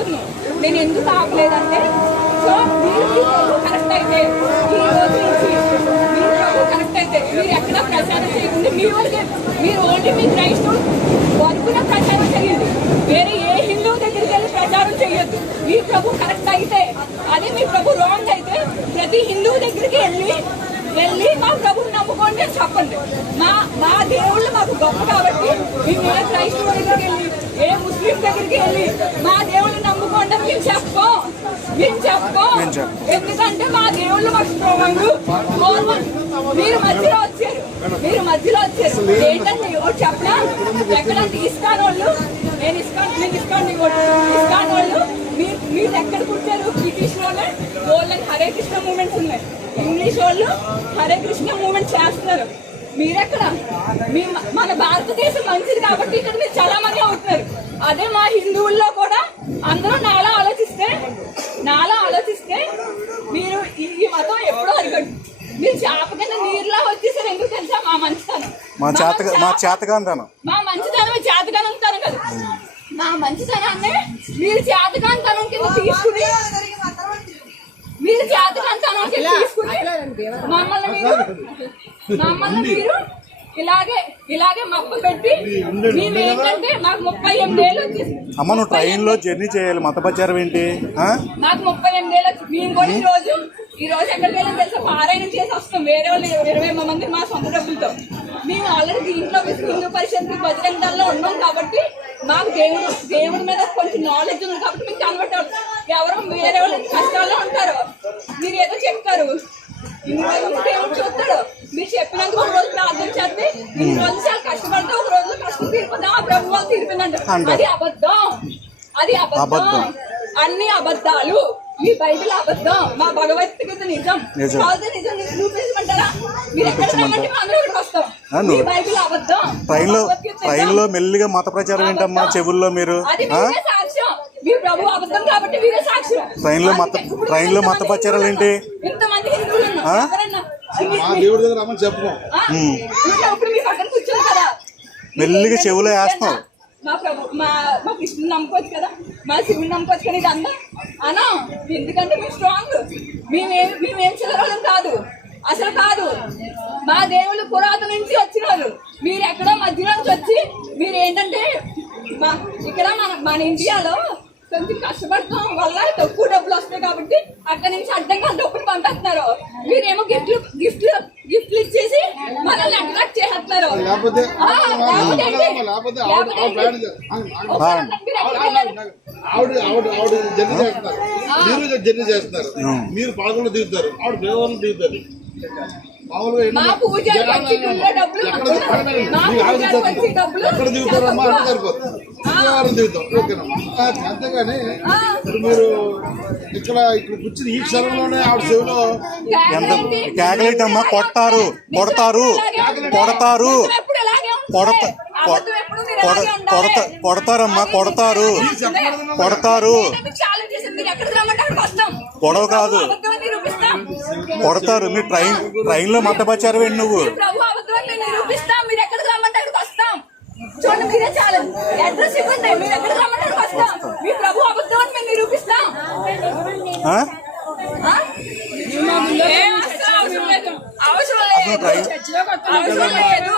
ఆగును. నేను ఎందుకు ఆగలేదంటే సో మీరు కరెక్ట్ అయితే ఈ రోజు నుంచి మీరు కరెక్ట్ అయితే మీరు ఎక్కడ ప్రచారం చేయకుండా మీ వరకే మీరు ఓన్లీ మీ క్రైస్తవులు వరకున ప్రచారం చేయండి. వేరే ఏ హిందువు దగ్గరికి వెళ్ళి ప్రచారం చేయొద్దు. మీ ప్రభు కరెక్ట్ అయితే అదే మీ ప్రభు రాంగ్ అయితే ప్రతి హిందువు దగ్గరికి వెళ్ళి మా ప్రభుని నమ్ముకోండి అని చెప్పండి. మా దేవుళ్ళు మాకు గొప్ప కాబట్టి మేము ఏ క్రైస్తవ దగ్గరికి వెళ్ళి ఏ ముస్లిం దగ్గరికి వెళ్ళి మా దేవుళ్ళు నమ్ముకోండి అని మేము చెప్పం. ఎందుకంటే మా దేవుళ్ళు మాకు స్ట్రాంగ్. మీరు మధ్యలో వచ్చారు ఏంటంటే ఎవరు చెప్పనా ఎక్కడ ఇస్కాన్ వాళ్ళు నేను ఇస్కాన్ వాళ్ళు మీరు ఎక్కడ పుట్టారు? బ్రిటిష్ వాళ్ళే వాళ్ళని హరే కృష్ణ మూమెంట్స్ ఉన్నాయి. ఇంగ్లీష్ వాళ్ళు హరే కృష్ణ మూమెంట్ చేస్తున్నారు. మీరెక్కడ? మన భారతదేశం మంచిది కాబట్టి ఇక్కడ మీరు చాలా మంది అవుతున్నారు. అదే మా హిందువుల్లో కూడా అందరూ నాలా ఆలోచిస్తే మీరు ఈ మతం ఎప్పుడో అరగండి. మీరు చేపకన్నా నీరులా వచ్చేసారు. ఎందుకు తెలుసా? మా మంచితనం చేతగానం కదా. మా మంచితనాన్ని మీరు చేతకాంతనం కింద తీసుకుని మమ్మల్ని మీరు ఇలాగే మప్పు పెట్టి మేమేంటంటే మాకు 38 ఏళ్ళు వచ్చేసి అమ్మ నువ్వు ట్రైన్ లో జర్నీ చేయాలి. మత ప్రచారం ఏంటి? నాకు 38 ఏళ్ళు వచ్చి మేము కూడా ఈ రోజు ఎక్కడికి వెళ్ళాం తెలుసా? పారాయణం చేసి వస్తాం. వేరే వాళ్ళు 20 మంది మా సొంత డబ్బులతో. మేము ఆల్రెడీ దీంట్లో హిందూ పరిషత్ బజరంగ దళంలో ఉన్నాం కాబట్టి మాకు దేవుడి మీద కొంచెం నాలెడ్జ్ ఉంది కాబట్టి మేము కన్వర్ట్ అవుతాం. ఎవరో వేరే వాళ్ళు కష్టాల్లో ఉంటారు. మీరు ఏదో చెప్తారు, ఇన్ని రోజులు దేవుడు చూస్తాడు. మీరు చెప్పినందుకు ఒక రోజు ప్రార్థన చేస్తే ఇన్ని రోజులు చాలా కష్టపడితే ఒక రోజు కష్టం తీరిపోతాం. ఆ ప్రభు వాళ్ళు తీరిపోయిందంట. అది అబద్ధం. అన్ని అబద్ధాలు. మీ బైబిల్ అబద్ధం, మా భగవద్గీత నిజం. నిజం నిరూపించమంటారా? మీరు ఎక్కడ రమ్మంటే అందరూ ఇక్కడికి వస్తాం. మీ బైబిల్ అబద్ధం. ట్రైన్ లో మెల్లిగా మత ప్రచారం ఏంటమ్మా చెవుల్లో? మీరు సాక్ష్యం. మీ ప్రభు అబద్ధం కాబట్టి మీరే సాక్ష్యం. ట్రైన్ లో మత ప్రచారాలు ఏంటి? ఇంతమంది హిందువులు ఇప్పుడు మీ పక్కన కూర్చోరు కదా, మెల్లిగా చెవులో వేస్తాం. మా కృష్ణుని నమ్ముకోవచ్చు కదా, మా శివుని నమ్ముకోవచ్చు కదా. ఇది అందా అనా? ఎందుకంటే మేము స్ట్రాంగ్. మేమేం చిల్లరలం కాదు, అసలు కాదు. మా దేవుళ్ళు పురాతన నుంచి వచ్చిన వాళ్ళు. మీరు ఎక్కడో మధ్యలో నుంచి వచ్చి మీరు ఏంటంటే ఇక్కడ మన ఇండియాలో కొంచెం కష్టపడటం వల్ల తక్కువ డబ్బులు వస్తాయి కాబట్టి అక్కడి నుంచి అడ్డంగా డబ్బులు పంపిస్తున్నారు. మీరేమో గిఫ్ట్లు ఇచ్చేసి మనల్ని అట్రాక్ట్ చేస్తున్నారు. జర్నీ చేస్తున్నారు. మీరు పాలకులు దిగుతారు, ఆవిడ దేవాలను దిగుతారు. ఎక్కడ దిగుతారమ్మా అంటే సరిపోతుంది. శుక్రవారం దిగుతాం, ఓకేనమ్మా. అంతేగాని మీరు ఇక్కడ కూర్చుని ఈ క్షణంలోనే ఆవిడ చెవిలో ఎంత కేకలేటమ్మా? కొడతారు కొడతారమ్మా, కొడతారు. గొడవ కాదు, కొడతారు. మీరు ట్రైన్ లో మత ప్రచారం ఏంటి? నువ్వు చూడండి, మీరే చాలా అడ్రస్ ఇవ్వండి. మీరు ఎక్కడ రమ్మంటారు వస్తాం. మీ ప్రభు అబద్ధం అని మేము నిరూపిస్తాం. అవసరం లేదు.